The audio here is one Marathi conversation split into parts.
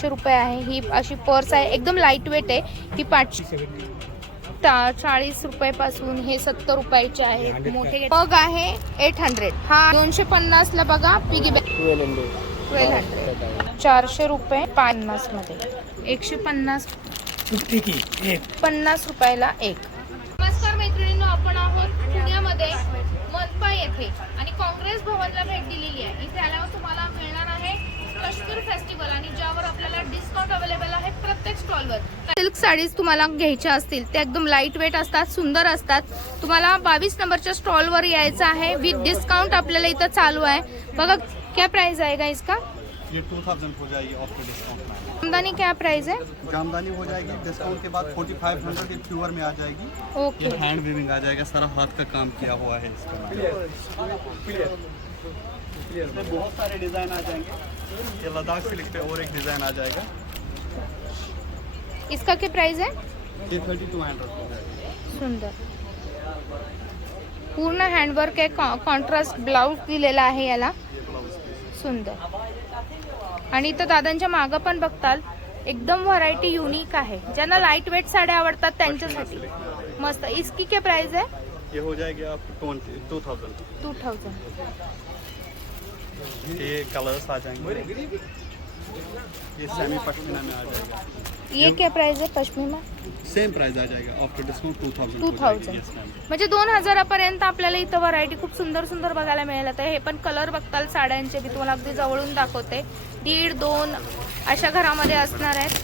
दोनशे रुपये आहे. ही अशी पर्स आहे. एकदम लाइट वेट आहे. ही पाचशे चाळीस रुपयापासून हे सत्तर रुपयाचे आहे. मोठे पग आहे एट हंड्रेड हा दोनशे पन्नास ला बघा. पिगी बँक ट्वेल्व हंड्रेड चारशे रुपये पन्नासमध्ये. एकशे पन्नास पन्नास रुपयाला एक. नमस्कार मैत्रिणींनो आपण आहोत पुण्यामध्ये मनपा येथे. आणि काँग्रेस भवनला भेट दिलेली आहे. इथे आल्यावर तुम्हाला काश्मीर फेस्टिवल आणि ज्यावर आपल्याला डिस्काउंट अवेलेबल आहे प्रत्येक स्टॉलवर सिल्क साडीज तुम्हाला घ्यायच्या असतील त्या एकदम लाइट वेट असतात सुंदर असतात. तुम्हाला बावीस नंबरच्या स्टॉलवर यायचं आहे विथ डिस्काउंट आपल्याला इथं चालू आहे. बघा क्या प्राइस आएगा इसका ये टू थाउजेंड हो जाएगी आफ्टर डिस्काउंट आमदानी क्या प्राइस है जामदानी हो जाएगी डिस्काउंट के बाद फोर्टी फाइव हंड्रेड के प्योर में आ जाएगी। ओके ये हैंड वीविंग आ जाएगा सारा हाथ का काम किया हुआ है इसका। इसमें बहुत सारे डिज़ाइन आ जाएंगे। ये लद्दाख सिल्क पे और एक डिज़ाइन आ जाएगा इसका क्या प्राइस है? ये थर्टी टू हंड्रेड हो जाएगा सुंदर पूर्ण हँडवर्क आहे कॉन्ट्रास्ट ब्लाऊज दिलेला आहे याला. ब्लाउज सुंदर आणि इथं दादांच्या मागं पण बघताल एकदम व्हरायटी युनिक आहे. ज्यांना लाइट वेट साड्या आवडतात त्यांच्यासाठी. मस्त. इसकी क्या प्राइस है? ये हो जाएगी twenty two thousand two thousand ये कलर्स आ जाएंगे ये सेमी पश्मीना में आ जाएगा ये क्या प्राइस है पश्चिमा सेम प्राइस आ जाएगा आफ्टर डिस्काउंट टू थाउजेंड 2000. म्हणजे दोन हजारापर्यंत आपल्याला इथं व्हरायटी खूप सुंदर सुंदर बघायला मिळेल. आता हे पण कलर बघताल साड्यांचे मी तुम्हाला अगदी जवळून दाखवते. दीड दोन अशा घरामध्ये असणार आहेत.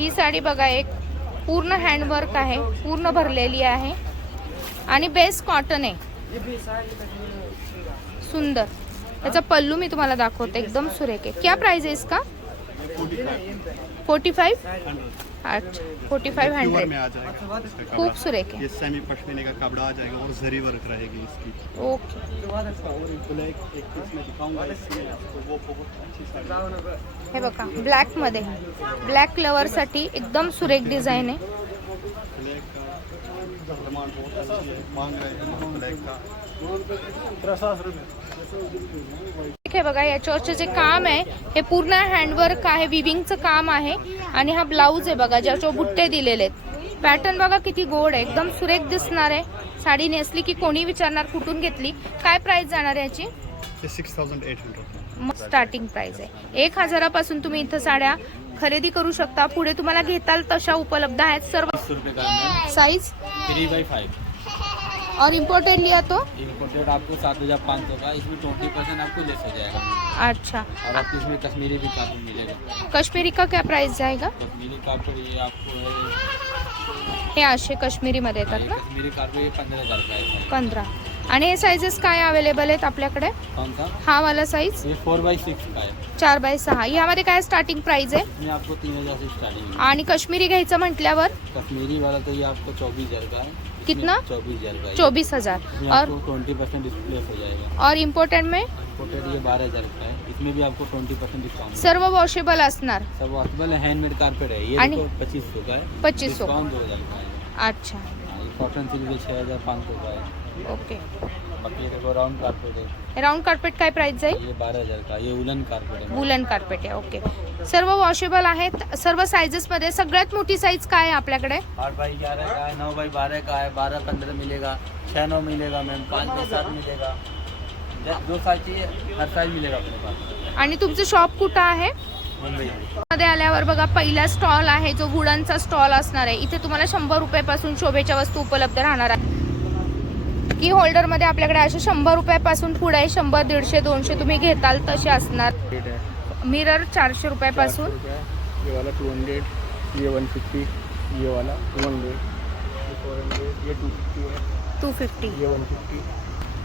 ही साडी बघा एक पूर्ण हँडवर्क आहे. पूर्ण भरलेली आहे. आणि बेस्ट कॉटन आहे. सुंदर. याचा पल्लू मी तुम्हाला दाखवते एकदम सुरेख आहे. क्या प्राइस आहे इसका? फोर्टी फाईव्ह अच्छा फोर्टी फाईव्ह हंड्रेड में आ जाएगा। इसका कपड़ा। खूप सुरेख आहे ये सेमी पश्मीने का कपड़ा आ जाएगा और जरी वर्क रहेगी इसकी। ओके हे बघा ब्लॅकमध्ये. ब्लॅकसाठी एकदम सुरेख डिझाईन आहे. ब्लैक का डिमांड बहुत अच्छी है मांग रहे हैं ब्लैक का हे बघा याच्यावरचे जे काम आहे हे पूर्ण हँडवर्क आहे विविंगचं काम आहे आणि हा ब्लाऊज आहे बघा ज्याच्यावर बुट्टे दिलेले आहेत. पॅटर्न बघा किती गोड आहे एकदम सुरेख दिसणार आहे. साडी नेसली की कोणी विचारणार कुठून घेतली काय प्राइस जाणार आहे याची? ये सिक्स थाउजेंड एट हंड्रेड मग स्टार्टिंग प्राइस आहे. एक हजारापासून तुम्ही इथं साड्या खरेदी करू शकता. पुढे तुम्हाला घेताल तशा उपलब्ध आहेत. सर्व सौ रुपये का ma'am size three by five और इम्पोर्टेड लिया तो? इम्पोर्टेड आपको सात हज़ार पाँच सौ का इसमें ट्वेंटी परसेंट आपको लेस हो जाएगा। अच्छा। और आपको इसमें कश्मीरी भी कानून मिलेगा। कश्मीरी का क्या प्राइस जाएगा? कश्मीरी कापड़ ये आपको है असे काश्मीरीमध्ये येतात ना? कश्मीरी ये पंद्रह हज़ार का है पंधरा. आणि हे साइजेस काय अवेलेबल आहेत आपल्याकडे? हा वाला साईज ये फोर बाई सिक्स का चार बाय सहा. यामध्ये काय स्टार्टिंग प्राइस आहे? इसमें आपको तीन हज़ार से स्टार्टिंग आणि काश्मीरी घ्यायचं म्हटल्यावर? कश्मीरी वाला तो ये आपको चौबीस हज़ार का कितना? चौबीस हज़ार और? ट्वेंटी परसेंट डिस्प्लेस हो जाएगा। और इम्पोर्टेंट में? ये बारह हज़ार का है। इसमें भी आपको ट्वेंटी परसेंट डिस्काउंट सर्व वॉशेबल असणार। सर्व वॉशेबल हैंडमेड कारपेट है। ये पच्चीस सौ का है। पच्चीस सौ। दो हज़ार का है। अच्छा। कॉटन सिल्क छः हज़ार पाँच सौ का है। ओके. बाकी देखो राउंड कारपेट है राऊंड कार्पेट काय प्राइस जाईल? ये बारह हज़ार का? ये उलन कारपेट है वुलन कार्पेट आहे ओके. सर्व वॉशेबल आहेत. सर्व साइजेस मध्ये सगळ्यात मोठी साईज काय आहे आपल्याकडे? आठ बाई ग्यारह का है नौ बाई बारह का है बारह पंद्रह मिलेगा. छः नौ मिलेगा मैम पाँच बाई सात मिलेगा. जब जो साइज चाहिए हर साइज मिलेगा अपने पास आणि तुमचं शॉप कुठं आहे? मुंबई में मध्ये आल्यावर बघा पहिला स्टॉल आहे जो वुडनचा स्टॉल असणार आहे. इथे तुम्हाला शंभर रुपयापासून शोभेच्या वस्तू उपलब्ध राहणार आहे की होल्डरमध्ये आपल्याकडे असे शंभर रुपयापासून पुढे शंभर दीडशे दोनशे तुम्ही घेताल तसे असणार. मिरर चारशे रुपयापासून. ये वाला टू हंड्रेड ये वन फिफ्टी ये वाला टू हंड्रेड ये टू फिफ्टी टू फिफ्टी ये वन फिफ्टी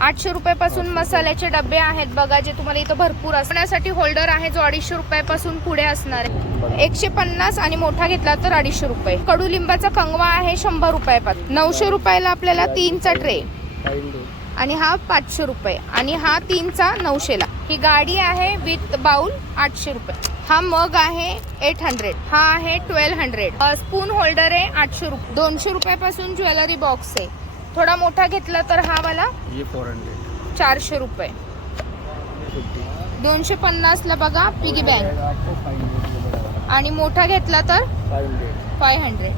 आठशे रुपयापासून मसाल्याचे डबे आहेत बघा जे तुम्हाला इथं भरपूर असण्यासाठी होल्डर आहे जो अडीचशे रुपयापासून पुढे असणार आहे. एकशे पन्नास आणि मोठा घेतला तर अडीचशे रुपये. कडुलिंबाचा कंगवा आहे शंभर रुपयापासून. नऊशे रुपयाला आपल्याला तीनचा ट्रे आणि हा पाचशे रुपये. आणि हा तीनचा नऊशेला. ही गाडी आहे विथ बाउल आठशे रुपये. हा मग आहे एट हंड्रेड. हा आहे ट्वेल्व हंड्रेड. स्पून होल्डर आहे आठशे रुपये. दोनशे रुपयापासून ज्वेलरी बॉक्स आहे. थोडा मोठा घेतला तर हा वाला फोर हंड्रेड चारशे रुपये. दोनशे पन्नासला बघा पिगी बँक आणि मोठा घेतला तर फाय हंड्रेड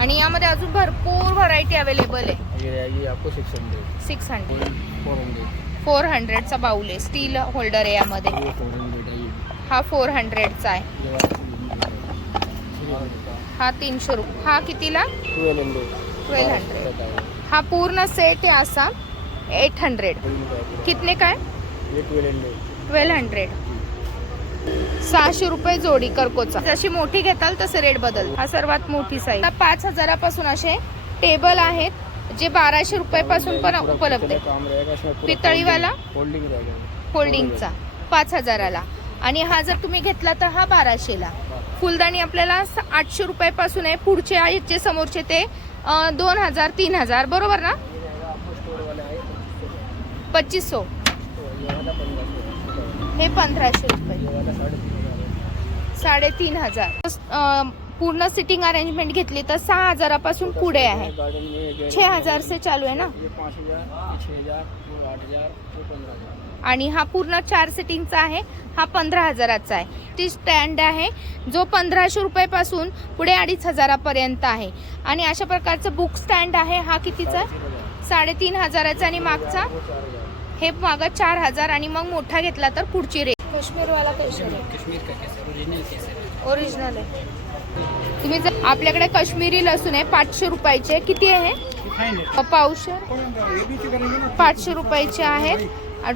आणि यामध्ये अजून भरपूर व्हरायटी अवेलेबल आहे. ये रहेगी आपको six hundred six hundred four hundred four हंड्रेडचा bowl आहे. स्टील होल्डर आहे यामध्ये. ये फोर हंड्रेड है ये हा फोर हंड्रेडचा आहे ये वाला हा तीनशे रुपये हा कितीला? ट्वेल्व हंड्रेड हा पूर्ण सेट आहे असा. एट हंड्रेड कितने काय? ये ट्वेल्व हंड्रेड ट्वेल्व हंड्रेड सहाशे रुपये जोडी करकोचा. जशी मोठी घेताल तसे रेट बदल. हा सर्वात मोठी साईज पाच हजारापासून असे टेबल आहेत. जे बाराशे रुपयापासून पण उपलब्ध आहे. पितळीवाला? होल्डिंग रहेगा फोल्डिंगचा पाच हजाराला. आणि हा जर तुम्ही घेतला तर हा बाराशेला. फुलदाणी आपल्याला आठशे रुपयापासून आहे. पुढचे आहेत जे समोरचे ते दोन हजार तीन हजार. बरोबर ना? पच्चीस सो हे पंधराशे रुपये. साडेतीन हजार. पूर्ण सिटिंग अरेंजमेंट घेतली तर सहा हजारापासून पुढे आहे. छह हजार से चालू आहे ना? छः आणि हा पूर्ण चार सिटिंगचा आहे हा पंधरा हजाराचा आहे. ती स्टँड आहे जो पंधराशे रुपयापासून पुढे अडीच हजारापर्यंत आहे. आणि अशा प्रकारचं बुक स्टँड आहे हा कितीचा? साडेतीन हजाराचा आणि मागचा? हे मागं चार हजार आणि मग मोठा घेतला तर पुढची रेट. काश्मीरवाला कश्मीर ओरिजिनल आहे. तुम्ही जर आपल्याकडे काश्मीरी लसूण आहे पाचशे रुपयाचे. किती आहे? पावशे पाचशे रुपयाचे आहेत.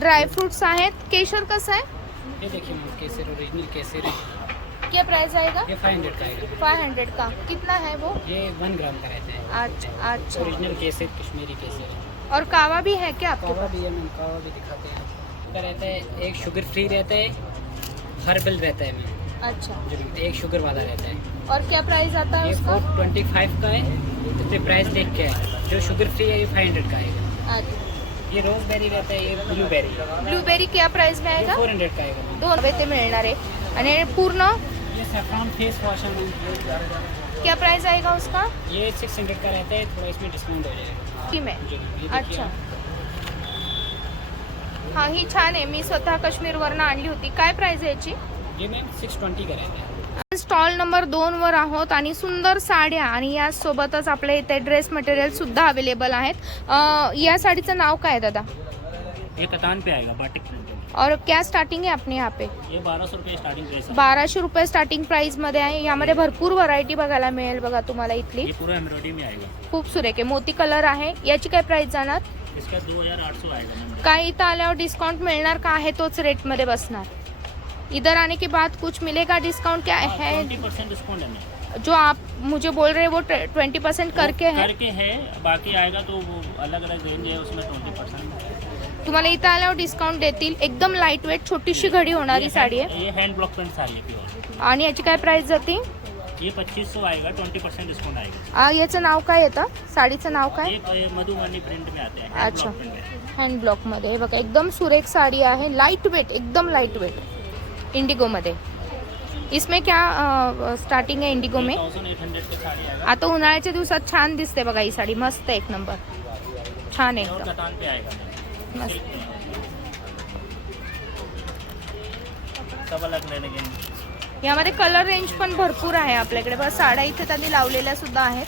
ड्रायफ्रुट्स आहेत. केशर कसं आहे? केसर ओरिजिनल केसर है क्या प्राइस आएगा ये फाइव हंड्रेड का आएगा फाइव हंड्रेड का? कितना है वो? ये वन ग्राम का रहता है अच्छा अच्छा. ओरिजिनल केसर कश्मीरी केसर. और कावा भी है क्या आपके कावा पास? भी है मैम कावा भी दिखाते हैं आपको। रहता है एक शुगर फ्री रहता है हर्बल रहता है मैम। अच्छा। जो एक शुगर वाला रहता है। और क्या प्राइस आता है उसका? ट्वेंटी फाइव का है इस पे प्राइस देख के है जो शुगर फ्री है ये फाइव हंड्रेड का आएगा। अच्छा। ये रोज बेरी रहता है ये ब्लूबेरी ब्लूबेरी क्या प्राइस में आएगा? फोर हंड्रेड का आएगा। दोन रुपये ते मिळणार आहे. आणि पूर्ण? ये सेफ्रॉन फेस वॉश है क्या प्राइस आएगा उसका? ये सिक्स हंड्रेड का रहता है थोड़ा इसमें डिस्काउंट हो जाएगा। की में जो ये अच्छा। हा ही छान आहे. मी स्वतः काश्मीरवरनं आणली होती. काय प्राइस आहे याची? ये मैम सिक्स ट्वेंटी का रहता है। स्टॉल नंबर दोन वर आहोत आणि सुंदर साड्या आणि या सोबतच आपल्या इथे ड्रेस मटेरियल सुद्धा अवेलेबल आहेत. या साडीचं नाव काय दादा? ये कतान पे आएगा बाटिक प्रिंट और क्या स्टार्टिंग आहे अपने यहाँ पे? ये बारह सौ रुपये स्टार्टिंग प्राइस है. बाराशे रुपये स्टार्टिंग प्राइसमध्ये आहे. यामध्ये भरपूर व्हरायटी बघायला मिळेल बघा तुम्हाला इथली. ये पूरा एम्ब्रॉयडरी में आएगा. खूप सुरेख आहे. मोती कलर आहे. याची काय प्राइस जाणार? इसका आएगा. काय इथं आल्यावर डिस्काउंट मिळणार? का आहे तोच रेटमध्ये बसणार? इधर आने के बाद कुछ मिलेगा डिस्काउंट क्या है डिस्काउंट है जो आप मुझे बोल रहे हैं वो ट्वेंटी परसेंट करके है। करके है बाकी आएगा तो वो अलग अलग रेंज है उसमें ट्वेंटी परसेंट तुम्हाला इथं आल्यावर डिस्काउंट देतील एकदम लाइट वेट छोटीशी घडी होणारी साडी आहे ये हैंड ब्लॉक प्रिंट साड़ी है आणि याची काय प्राइस जाते? ये पच्चीस सौ आएगा ट्वेंटी परसेंट डिस्काउंट आएगा। आ, याचं नाव काय येतं साडीचं नाव काय? मधुबनी प्रिंट में आते हैं अच्छा. है। हँड ब्लॉकमध्ये हे बघा एकदम सुरेख साडी आहे लाइट वेट एकदम लाइट वेट इंडिगोमध्ये इसमें क्या स्टार्टिंग आहे इंडिगो में? 1800 की साड़ी आएगा। आता उन्हाळ्याच्या दिवसात छान दिसते बघा ही साडी. मस्त आहे एक नंबर छान आहे और एकदम. कतान पे आएगा मैम मस्त. सब अलग ले लेंगे यामध्ये कलर रेंज पण भरपूर आहे आपल्याकडे. बघा साड्या इथे त्यांनी लावलेल्या सुद्धा आहेत.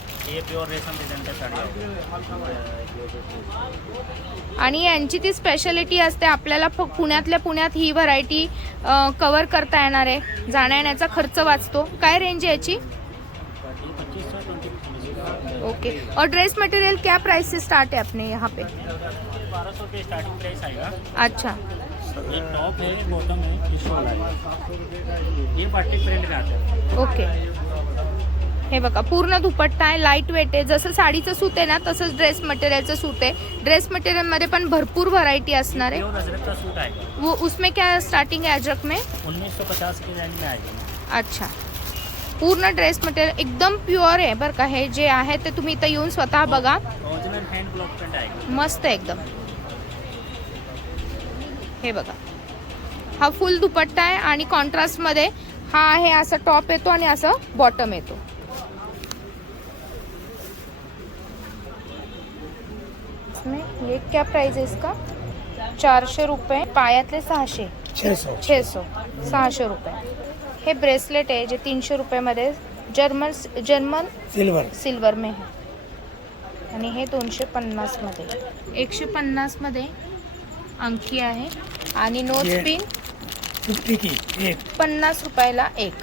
आणि यांची ती स्पेशालिटी असते आपल्याला पुण्यातल्या पुण्यात ही व्हरायटी कव्हर करता येणार आहे. जाण्या येण्याचा खर्च वाचतो. काय रेंज आहे याची? ओके और ड्रेस मटेरियल क्या प्राइस से स्टार्ट है अपने यहाँ पे? अच्छा. ये टॉप है बॉटम है है बाटिक प्रिंट में आता है ओके. हे बघा पूर्ण दुपट्टा आहे लाइट वेट आहे. जसं साडीचं सूत आहे ना तसंच ड्रेस मटेरियलचं सूत आहे. ड्रेस मटेरियलमध्ये पण भरपूर व्हरायटी असणार आहे. का सूट वो उसमें क्या स्टार्टिंग है अजरक में? उन्नीस सौ पचास की रेंज में आएगा अच्छा. पूर्ण ड्रेस मटेरियल एकदम प्युअर आहे बरं का. हे जे आहे ते तुम्ही इथं येऊन स्वतः बघा. मस्त आहे एकदम. हे बघा. हा फुल दुपट्टा आहे आणि कॉन्ट्रास्टमध्ये हा आहे असा टॉप येतो आणि असं बॉटम येतो. ये क्या प्राइस है इसका? चारशे रुपये. पायातले सहाशे. छः सौ छे सौ सहाशे रुपये. हे ब्रेसलेट आहे जे तीनशे रुपयामध्ये जर्मन जर्मन सिल्वर सिल्वर में है आणि हे दोनशे पन्नासमध्ये. एकशे पन्नासमध्ये अंकी आहे. आणि नोट ये- पिन फिफ्टी की एक. पन्नास रुपयाला एक.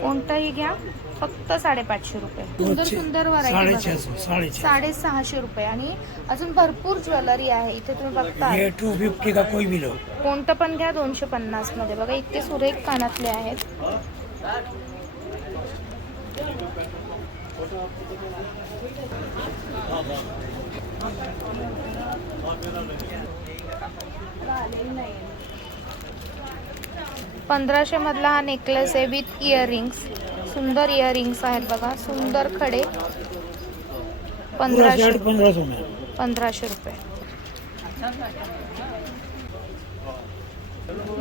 कोणताही घ्या फक्त साडेपाचशे रुपये. सुंदर दोनशे- सुंदर व्हरायटी साडेसहाशे रुपये. आणि अजून भरपूर ज्वेलरी आहे. इथे तुम्ही बघता. ये टू फिफ्टी का कोई भी लो. कोणतं पण घ्या दोनशे पन्नासमध्ये. बघा इतके सुरेख कानातले आहेत. पंधराशे मधला हा नेकलेस आहे विथ इयरिंग्स सुंदर इयरिंग्स आहेत बघा. सुंदर खडे. पंधराशे पंधराशे रुपये.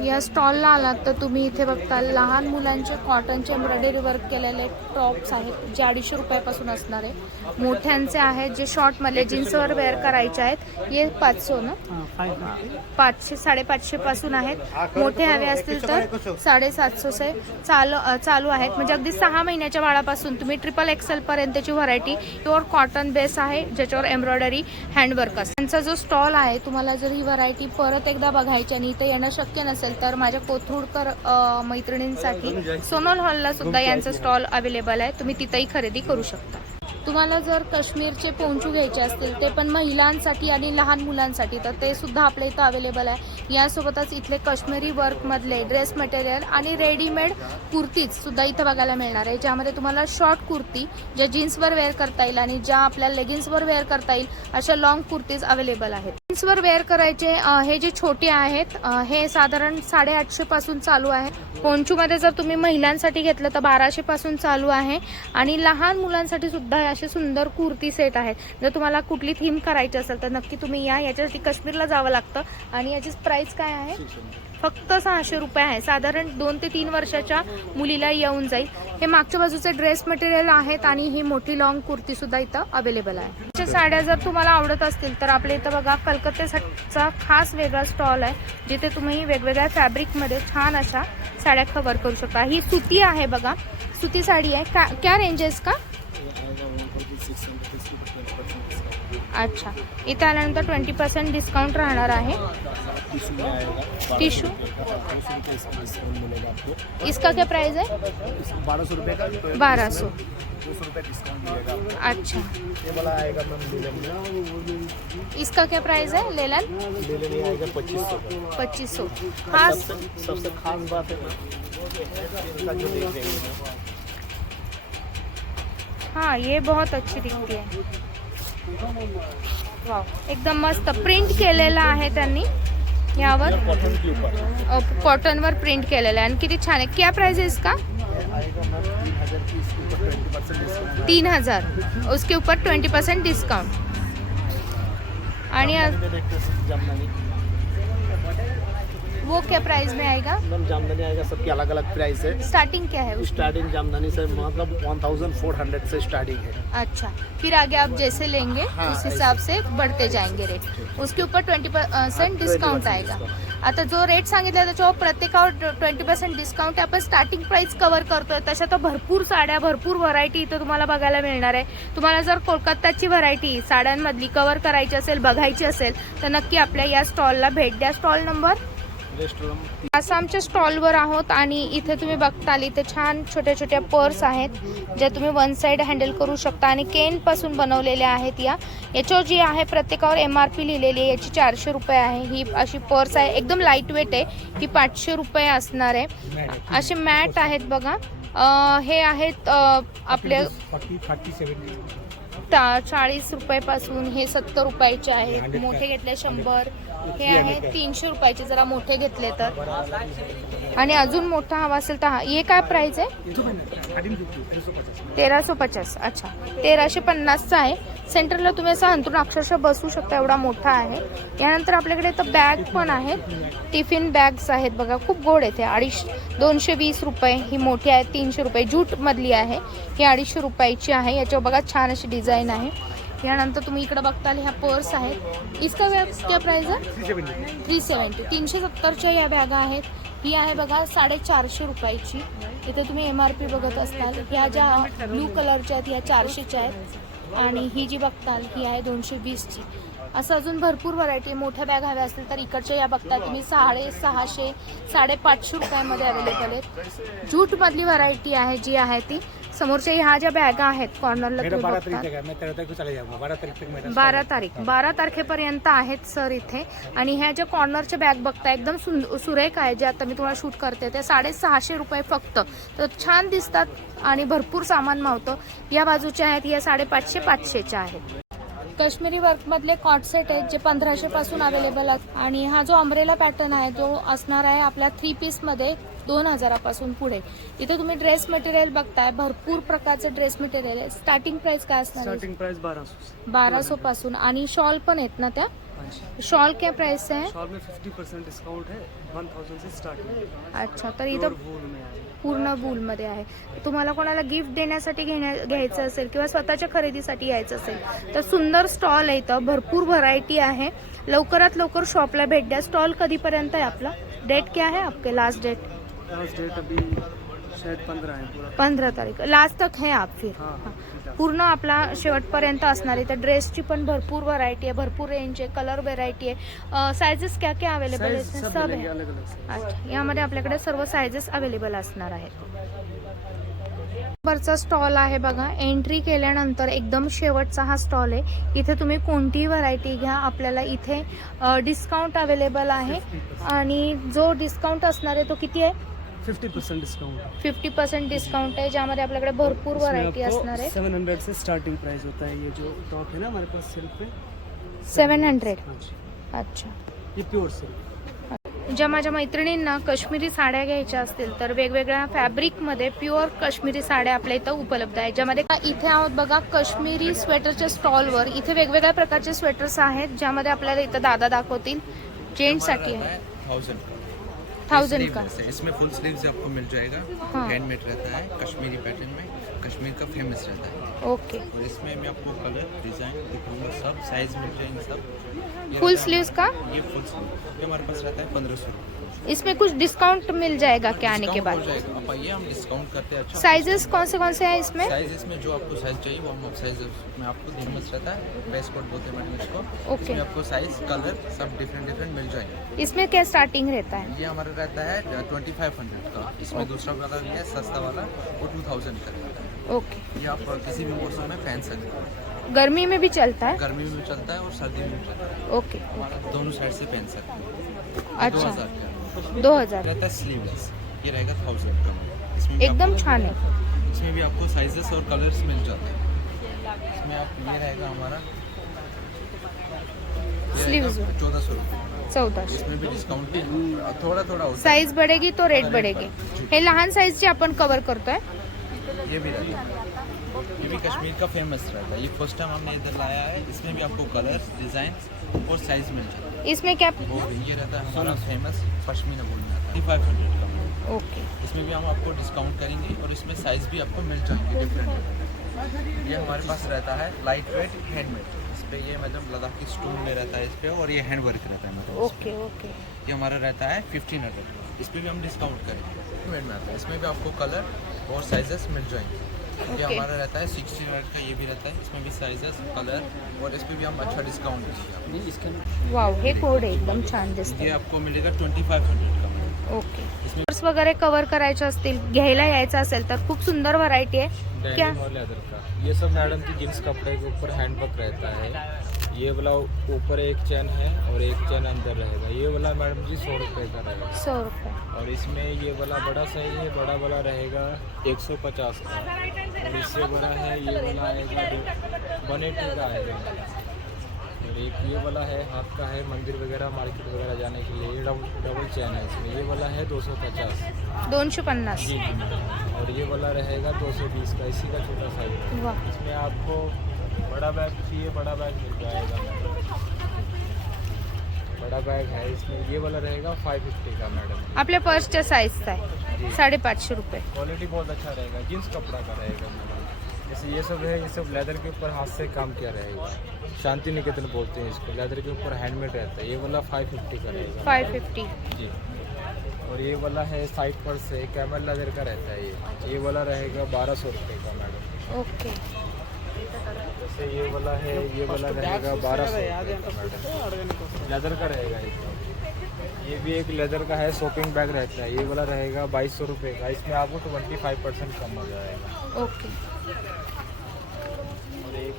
या स्टॉलला आलात तर तुम्ही इथे बघता लहान मुलांचे कॉटनचे एम्ब्रॉयडरी वर्क केलेले टॉप्स आहेत जे अडीचशे रुपयापासून असणार आहे. मोठ्यांचे आहेत जे शॉर्टमधले जीन्सवर वेअर करायचे आहेत. हे पाचशे ना? पाचशे साडेपाचशे पासून आहेत. मोठे हवे असतील तर साडेसातशे चालू चालू आहेत. म्हणजे अगदी सहा महिन्याच्या बाळापासून तुम्ही ट्रिपल एक्सेल पर्यंतची व्हरायटी प्युअर कॉटन बेस आहे ज्याच्यावर एम्ब्रॉयडरी हँडवर्क असते. त्यांचा जो स्टॉल आहे तुम्हाला जर ही व्हरायटी परत एकदा बघायची आणि इथे येणं शक्य नसेल तर माझ्या कोथरूडकर मैत्रिणींसाठी सोनल हॉलला सुद्धा यांचा स्टॉल अवेलेबल आहे. तुम्ही तिथेही खरेदी करू शकता. तुम्हाला जर काश्मीरचे पोंचू घ्यायचे असतील ते पण महिलांसाठी आणि लहान मुलांसाठी तर ते सुद्धा आपल्या इथं अवेलेबल आहे. यासोबतच इथले काश्मीरी वर्कमधले ड्रेस मटेरियल आणि रेडीमेड कुर्तीज सुद्धा इथं बघायला मिळणार आहे. ज्यामध्ये तुम्हाला शॉर्ट कुर्ती ज्या जीन्सवर वेअर करता येईल आणि ज्या आपल्या लेगिन्सवर वेअर करता येईल अशा लॉंग कुर्तीज अवेलेबल आहेत. जीन्सवर वेअर करायचे हे जे छोटे आहेत हे साधारण साडेआठशे पासून चालू आहे. पोंचूमध्ये जर तुम्ही महिलांसाठी घेतलं तर बाराशे पासून चालू आहे. आणि लहान मुलांसाठी सुद्धा असे सुंदर कुर्ती सेट आहेत जर तुम्हाला कुठली थीम करायची असेल तर नक्की तुम्ही या. याच्यासाठी काश्मीरला जावं लागतं. आणि याची प्राइस काय आहे? फक्त सहाशे रुपये आहे. साधारण दोन ते तीन वर्षाच्या मुलीला येऊन जाईल. हे मागच्या बाजूचे ड्रेस मटेरियल आहेत आणि ही मोठी लॉंग कुर्ती सुद्धा इथं अवेलेबल आहे. अशा साड्या जर तुम्हाला आवडत असतील तर आपल्या इथं बघा कलकत्त्यासाठीचा खास वेगळा स्टॉल आहे. जिथे तुम्ही वेगवेगळ्या फॅब्रिकमध्ये छान अशा साड्या कव्हर करू शकता. ही सुती आहे बघा. सुती साडी आहे. का क्या रेंजेस का? अच्छा. इथं आल्यानंतर ट्वेंटी पर्सेंट डिस्काउंट राहणार आहे. टिशू इसका क्या प्राइस है बारह सौ रुपये का बारह सौ अच्छा. इसका क्या प्राइस है लेलन पच्चीस सौ. पच्चीस सौ हाँ. सबसे खास बात है हाँ ये बहुत अच्छी दिखती है। वाव एकदम मस्त। प्रिंट केलेला आहे त्यांनी यावर। कॉटन कॉटनवर प्रिंट केलेलं आहे. आणि किती छान आहे. क्या प्राइस आहे इसका? तीन हजार. उसके ऊपर ट्वेंटी पर्सेंट डिस्काउंट आणि अ- में देखते हैं जामदानी वो क्या प्राइस में आएगा? मैम जामदानी आएगा सबकी अलग अलग प्राइस है। स्टार्टिंग क्या है स्टार्टिंग जामदानी से मतलब वन थाउजेंड फोर हंड्रेड से स्टार्टिंग है। अच्छा फिर आगे आप जैसे लेंगे हाँ, उस हिसाब से बढ़ते जाएंगे रेट उसके ऊपर ट्वेंटी परसेंट डिस्काउंट आएगा। आता जो रेट सांगितला त्याच्यावर प्रत्येकावर ट्वेंटी पर्सेंट डिस्काउंट आपण स्टार्टिंग प्राइस कव्हर करतोय तशा तर भरपूर साड्या भरपूर व्हरायटी इथं तुम्हाला बघायला मिळणार आहे. तुम्हाला जर कोलकाताची व्हरायटी साड्यांमधली कव्हर करायची असेल बघायची असेल तर नक्की आपल्या या स्टॉलला भेट द्या. स्टॉल नंबर रेस्टोरेंट आमच्या स्टॉलवर आहोत आणि इथे तुम्ही बघताल इथे छान छोट्या छोट्या पर्स आहेत ज्या तुम्ही वन साइड हँडल करू शकता आणि केन पासून बनवलेल्या आहेत या. याच्यावर जी आहे प्रत्येकावर एम आर पी लिहिलेली आहे याची चारशे रुपये आहे. ही अशी पर्स आहे एकदम लाइट वेट आहे. ही पाचशे रुपये असणार आहे. असे मॅट आहेत बघा. हे आहेत आपले चाळीस रुपयापासून हे सत्तर रुपयाचे आहेत. मोठे घेतले शंभर. हे आहे तीनशे रुपयाचे जरा मोठे घेतले तर. आणि अजून मोठा हवा असेल तर हा. हे काय प्राइस आहे? तेराशे पचास. अच्छा. तेराशे पन्नासचा आहे. सेंटरला तुम्ही असं अंतरून अक्षरशः बसू शकता एवढा मोठा आहे. यानंतर आपल्याकडे तर बॅग पण आहेत. टिफिन बॅग्स आहेत बघा. खूप गोड आहेत हे. अडीच दोनशे वीस रुपये ही मोठी आहे. तीनशे रुपये. जूट मधली आहे. ही अडीचशे रुपयाची आहे. याच्यावर बघा छान अशी डिझाईन आहे. यानंतर तुम्ही इकडे बघताल ह्या पर्स आहेत. इसका क्या प्राईज आहे? थ्री सेवन्टी तीनशे सत्तरच्या या बॅगा आहेत. ही आहे बघा साडेचारशे रुपयाची. इथे तुम्ही एम आर पी बघत असताल. ह्या ज्या ब्लू कलरच्या आहेत ह्या चारशेच्या आहेत. आणि ही जी बघताल ही आहे दोनशे वीसची. असं अजून भरपूर व्हरायटी मोठ्या बॅग हव्या असतील तर इकडच्या या बघता तुम्ही. साडे सहाशे साडेपाचशे रुपयामध्ये अवेलेबल आहेत. जूटमधली व्हरायटी आहे जी आहे ती. समोरच्या ह्या ज्या बॅगा आहेत कॉर्नरला मेरा तुम्ही बारह तारीख बघता तक है मैं तेरह तारीख को चले जाऊंगा बारह तारीख तक मेरा बारा तारीख. बारा तारखेपर्यंत आहेत सर इथे. आणि ह्या ज्या कॉर्नरच्या बॅग बघता एकदम सुंद सुरेख आहे जे आता मी तुम्हाला शूट करते ते साडेसहाशे रुपये फक्त. तर छान दिसतात आणि भरपूर सामान मावतं. या बाजूच्या आहेत या साडेपाचशे पाचशेच्या आहेत. काश्मीरी वर्कमधले कॉट सेट आहेत जे पंधराशे पासून अवेलेबल आहेत. आणि हा जो अम्ब्रेला पॅटर्न आहे जो असणार आहे आपल्या थ्री पीसमध्ये दोन हजारापासून पुढे. इथे तुम्ही ड्रेस मटेरियल बघताय भरपूर प्रकारचे ड्रेस मटेरियल आहे स्टार्टिंग प्राइस काय असणार आहे? स्टार्टिंग प्राइस बारह बाराशे. पासून आणि शॉल पण आहेत ना त्या? शॉल क्या प्राइस आहे? शॉप में फिफ्टी परसेंट डिस्काउंट है. वन थाउजेंड से स्टार्टिंग अच्छा तर प्योर इथं वूल में है पूर्ण वूलमध्ये आहे. तुम्हाला कोणाला गिफ्ट देण्यासाठी घेण्या घ्यायचं असेल किंवा स्वतःच्या खरेदीसाठी यायचं असेल तर सुंदर स्टॉल आहे इथं. भरपूर व्हरायटी आहे. लवकरात लवकर शॉपला भेट द्या. स्टॉल कधीपर्यंत आहे आपला? डेट क्या है? आपके लास्ट डेट लास्ट डेट अभी शायद पंद्रह है पूरा। पंधरा तारीख. लास्ट तक है आप फिर. हाँ हाँ पूर्ण आपला शेवटपर्यंत असणार आहे. तर ड्रेसची पण भरपूर व्हरायटी आहे भरपूर रेंज आहे कलर व्हरायटी आहे. सायझेस क्या क्या अवेलेबल साइज आहे सब सब मिलेंगे आहे. अलग अलग साइज अच्छा यामध्ये आपल्याकडे सर्व सायझेस अवेलेबल असणार आहेत. वरचा स्टॉल आहे बघा. एंट्री केल्यानंतर एकदम शेवटचा हा स्टॉल आहे. इथे तुम्ही कोणतीही व्हरायटी घ्या. आपल्याला इथे डिस्काउंट अवेलेबल आहे. आणि जो डिस्काउंट असणार आहे तो किती आहे? Fifty percent discount fifty percent discount आहे ज्यामध्ये आपल्याकडे भरपूर व्हरायटी असणार आहे. सेवन हंड्रेड से स्टार्टिंग प्राइस होता है ये जो टॉप है ना हमारे पास सिल्क पे। सेवन हंड्रेड हाँ अच्छा। ये प्योर सिल्क ज्या माझ्या मैत्रिणींना काश्मीरी साड्या घ्यायच्या असतील तर वेगवेगळ्या फॅब्रिकमध्ये प्युअर काश्मीरी साड्या आपल्या इथं उपलब्ध आहेत ज्यामध्ये इथे आहोत बघा काश्मीरी स्वेटरच्या स्टॉलवर इथे वेगवेगळ्या प्रकारचे स्वेटर्स आहेत ज्यामध्ये आपल्याला इथं दादा दाखवतील. जेंट्ससाठी आहे. थाउजेंड का इसमें फुल स्लीव्स आपको मिल जाएगा। हैंडमेड रहता है. कश्मीरी पैटर्न में. कश्मीर का फ़ेमस रहता है। ओके और इसमें मैं आपको कलर डिज़ाइन दिखाऊँगा सब साइज़ मिल जाएँगे सब। फुल स्लीव्स का? ये फुल स्लीव ये हमारे पास रहता है पंद्रह सौ इसमें कुछ डिस्काउंट मिल जाएगा क्या आने के बाद? आइए हम डिस्काउंट करते हैं। अच्छा। साइजेस कौन से कौन से हैं इसमें? साइज़ इसमें जो आपको साइज़ चाहिए वो हम साइज़ में आपको फ़ेमस रहता है। बेस्ट कोड बोलते हैं मैडम इसको ओके आपको साइज़ कलर सब डिफरेंट डिफरेंट मिल जाएँगे। इसमें क्या स्टार्टिंग रहता है? ये हमारा रहता है ट्वेंटी फाइव हंड्रेड का। इसमें दूसरा वाला भी है सस्ता वाला वो टू थाउज़ेंड का रहता है। ओके। ये आप किसी भी मौसम में पहन सकते हैं गर्मी में भी चलता है? गर्मी में भी चलता है और सर्दी में भी चलता है। ओके दोनों साइड से पहन सकते हैं अच्छा। दो हज़ार। रहता है स्लीवलेस ये रहेगा थाउज़ेंड का। एकदम छान। है इसमें भी आपको साइजेस और कलर्स मिल जाते हैं। इसमें आप ये रहेगा हमारा। चौदह सौ चौदाशे इसमें भी डिस्काउंट थोड़ा थोड़ा साईज बढेगी तो रेट बढेगी। हे लहान साईजची आपण करतोय। है ये भी रहता है। ये भी कश्मीर का फ़ेमस रहता है। ये फ़र्स्ट टाइम हमने इधर लाया है। इसमें भी आपको कलर डिज़ाइन और साइज़ मिल जाता है। इसमें क्या वो ये रहता है हमारा फ़ेमस पश्मीना वूल में है। फाइव हंड्रेड का। ओके इसमें भी हम आपको डिस्काउंट करेंगे और इसमें साइज़ भी आपको मिल जाएँगे डिफरेंट ये हमारे पास रहता है लाइट वेट हैंडमेड इस पर ये मतलब लद्दाखी स्टोन में रहता है इस पर और ये हैंड वर्क रहता है मतलब ओके ओके ये हमारा रहता है फिफ्टीन हंड्रेड इस पे भी हम डिस्काउंट करेंगे। इसमें भी आपको कलर और साइजेस मिल जाएँगे okay. ये हमारा रहता है सिक्सटी वाइट का ये भी रहता है। इसमें भी साइजेस कलर और इस पे भी हम अच्छा डिस्काउंट देंगे। वाव हे कोड आहे एकदम छान दिसते आपको मिलेगा ट्वेंटी फाइव हंड्रेड का। ओके इसमें पर्स वगैरे कव्हर करायचे असतील घ्यायला यायचं असेल तर खूप सुंदर व्हरायटी आहे. क्या? लेदर का। ये सब मैडम की जींस कपड़े के ऊपर हैंडवर्क रहता है। ये वाला ऊपर एक चैन है और एक चैन अंदर रहेगा। ये वाला मैडम जी सौ रुपये का रहेगा। सौ रुपये और इसमें ये वाला बड़ा साइज़ है बड़ा वाला रहेगा एक सौ पचास का। और इससे बड़ा है ये वाला आएगा वन एट्टी का आएगा। और एक ये वाला है हाथ का है मंदिर वगैरह मार्केट वगैरह जाने के लिए। ये डबल चैन है इसमें। ये वाला है दो सौ पचास। दोनशे पन्नास। जी जी और ये वाला रहेगा दो सौ बीस का इसी का छोटा साइज़ इसमें आपको बड़ा बैग चाहिए बड़ा बैग मिल जाएगा। बड़ा बैग है इसमें। ये वाला रहेगा फाइव फिफ्टी का मैडम। आपल्या पर्सच्या साईजचा आहे. साडेपाचशे रुपये. क्वालिटी बहुत अच्छा रहेगा। जींस कपड़ा का रहेगा मैडम। जैसे ये सब है ये सब लेदर के ऊपर हाथ से काम किया रहेगा। शांति निकेतन बोलते हैं इसको। लेदर के ऊपर हैंडमेड रहता है। ये वाला फाइव फिफ्टी का रहेगा फाय फिफ्टी जी। और ये वाला है साइड पर से। कैमल लेदर का रहता है ये। ये वाला रहेगा बारह सौ रुपये का मैडम। ओके जैसे ये वाला है, ये वाला रहेगा बारह सौ लेदर का रहेगा ये भी एक लेदर का है, शॉपिंग बैग रहता है। ये वाला रहेगा बाईस सौ रुपये का। इसमें आपको ट्वेंटी फाइव परसेंट कम हो जाएगा। ओके।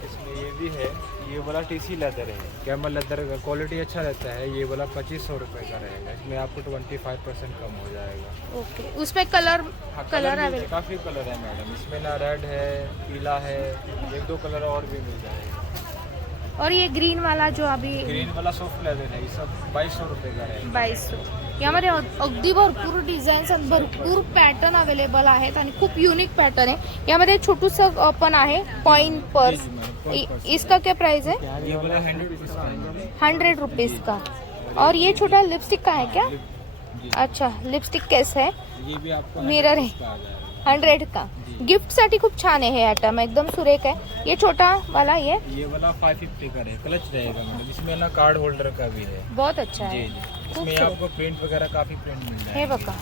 इसमें ये भी है ये वाला टीसी लेदर है। कैमल लेदर का क्वालिटी अच्छा रहता है ये वाला पच्चीस सौ रुपये का रहेगा इसमें आपको ट्वेंटी फाइव परसेंट कम हो जाएगा। ओके उसमें कलर हाँ, कलर अवेलेबल काफ़ी कलर है मैडम इसमें ना रेड है पीला है एक दो कलर और भी मिल जाएगा। और ये ग्रीन वाला जो अभी ग्रीन वाला सॉफ्ट लेदर है ये सब बाईस सौ रुपये का रहेगा। बाईस यामध्ये अग- अगदी भरपूर डिझाईन्स आणि भरपूर पॅटर्न अवेलेबल आहेत आणि खूप युनिक पॅटर्न आहे. यामध्ये छोटूस पण आहे. Coin purse. इसका क्या प्राइस है हंड्रेड रुपीज़ का. है और ये छोटा लिपस्टिक का है क्या? अच्छा लिपस्टिक कैसा है. मिरर है. हंड्रेड का. गिफ्ट साठी खूप छान आहे हे आयटम एकदम सुरेख आहे. ये छोटा वाला ये? ये वाला फाइव फिफ्टी का रहेगा क्लच रहेगा. मैडम इसमें ना कार्ड होल्डर का भी है. बहुत अच्छा है. इसमें आपको प्रिंट वगैरह काफ़ी प्रिंट मिल हे बघा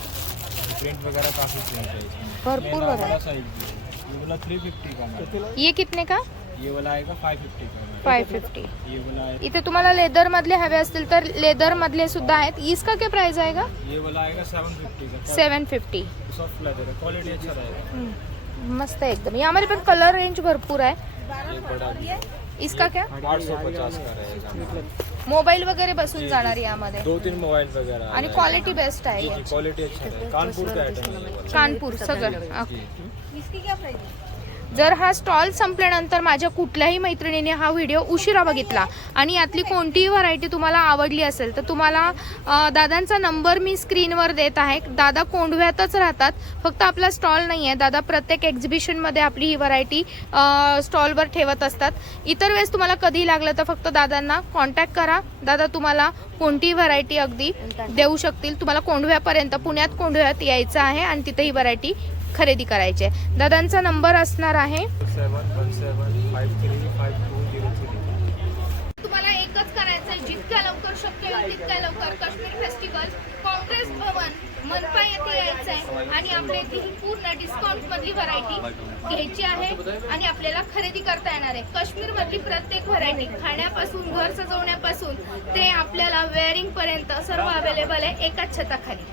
प्रिंट वगैरह काफ़ी प्रिंट है इसमें। भरपूर इसमें ना बघा. बड़ा साइज़ भी है। ये वाला थ्री फिफ्टी का मैडम ये कितने का? ये वाला आएगा फाइव फिफ्टी का। फाय फिफ्टी ये वाला इथे तुम्हाला लेदर मधले हवे असतील तर लेदर मधले सुद्धा आहेत. इसका क्या प्राइस आएगा? ये वाला आएगा सेवन फिफ्टी का। सेवन फिफ्टी सॉफ्ट लेदर है। क्वालिटी अच्छा रहेगा। मस्त आहे एकदम. यामध्ये पण कलर रेंज भरपूर आहे. ये है। इसका क्या? आठ सौ पचास का रहेगा। मोबाईल वगैरे बसून जाणार यामध्ये. दो तीन मोबाइल वगैरह आ आणि। क्वालिटी बेस्ट आहे. क्वालिटी अच्छा कानपुर कानपूर सगळं. हा. जर हा स्टॉल संपल्यानंतर माझ्या कुठल्याही मैत्रिणीने हा व्हिडिओ उशिरा बघितला आणि यातली कोणतीही व्हरायटी तुम्हाला आवडली असेल तर तुम्हाला दादांचा नंबर मी स्क्रीनवर देत आहे. दादा कोंडव्यातच राहतात. फक्त आपला स्टॉल नाही आहे दादा प्रत्येक एक्झिबिशनमध्ये आपली ही व्हरायटी स्टॉलवर ठेवत असतात. इतर वेळेस तुम्हाला कधी लागलं तर फक्त दादांना कॉन्टॅक्ट करा. दादा तुम्हाला कोणतीही व्हरायटी अगदी देऊ शकतील. तुम्हाला कोंडव्यापर्यंत पुण्यात कोंडव्यात यायचं आहे आणि तिथे ही व्हरायटी खरेदी करायची. आहे दादांचा नंबर असणार आहे. तुम्हाला एकच करायचं आहे. जितक्या लवकर शक्य होईल तितक्या लवकर काश्मीर फेस्टिवल काँग्रेस भवन मनपा येथे यायचं आहे. आणि आपल्या इथे ही पूर्ण डिस्काउंट मधली व्हरायटी घ्यायची आहे. आणि आपल्याला खरेदी करता येणार आहे. काश्मीर मधली प्रत्येक व्हरायटी खाण्यापासून घर सजवण्यापासून ते आपल्याला वेअरिंग पर्यंत सर्व अवेलेबल आहे एकाच छताखाली.